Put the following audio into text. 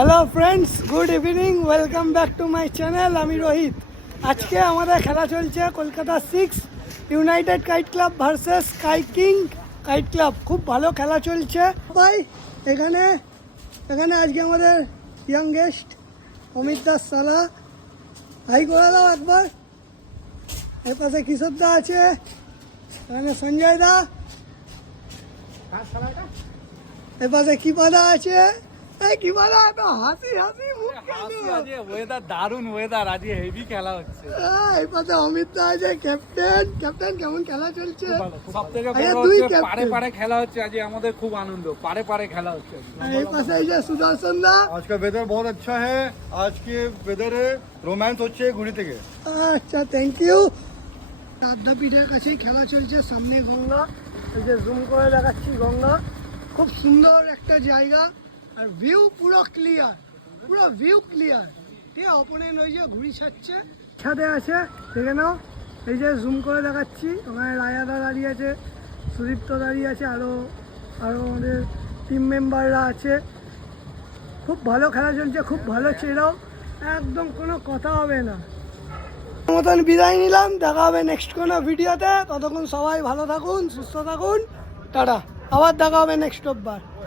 Hello friends, good evening, welcome back to my channel. আমি রোহিত। আজকে আমাদের খেলা চলছে Kolkata 6 United kite club versus sky king kite club. খুব ভালো খেলা চলছে ভাই। এখানে আজকে আমাদের ইয়াং গেস্ট অমিত দাস সালা ভাই করে দাও একবার। এর পাশে কিশোর দা আছে, এখানে সঞ্জয় দা, এর পাশে কিপাদা আছে। দারুন ওয়েদার, আজকে হেভি খেলা হচ্ছে। এই পাশে অমিত দা আছে, ক্যাপ্টেন। কেমন খেলা চলছে? সব থেকে বড় হচ্ছে পারে পারে খেলা হচ্ছে। আজ আমাদের খুব আনন্দ, পারে পারে খেলা হচ্ছে। এই পাশে এই যে সুদর্শন দা। आज का वेदर बहुत अच्छा है। आज के वेदर रोमांस হচ্ছে গুড়ি থেকে। আচ্ছা, থ্যাংক ইউ। আদ্যাপীঠের কাছেই খেলা চলছে, সামনে গঙ্গা। এই যে জুম করে দেখাচ্ছি গঙ্গা। খুব সুন্দর একটা জায়গা, আর ভিউ পুরো ক্লিয়ার, ঠিক আছে। অপোনেন্ট ওই যে ঘুড়ি ছাড়ছে, ছাদে আছে, দেখে নাও। এই যে জুম করে দেখাচ্ছি, ওখানে রায়াদা দাঁড়িয়ে আছে, সুদীপ্ত দাঁড়িয়ে আছে, আরও আমাদের টিম মেম্বাররা আছে। খুব ভালো খেলা চলছে, খুব ভালো চেরাও, একদম কোনো কথা হবে না। মতন বিদায় নিলাম, দেখা হবে নেক্সট কোনো ভিডিওতে। ততক্ষণ সবাই ভালো থাকুন, সুস্থ থাকুন, টাটা। আবার দেখা হবে নেক্সট রোববার।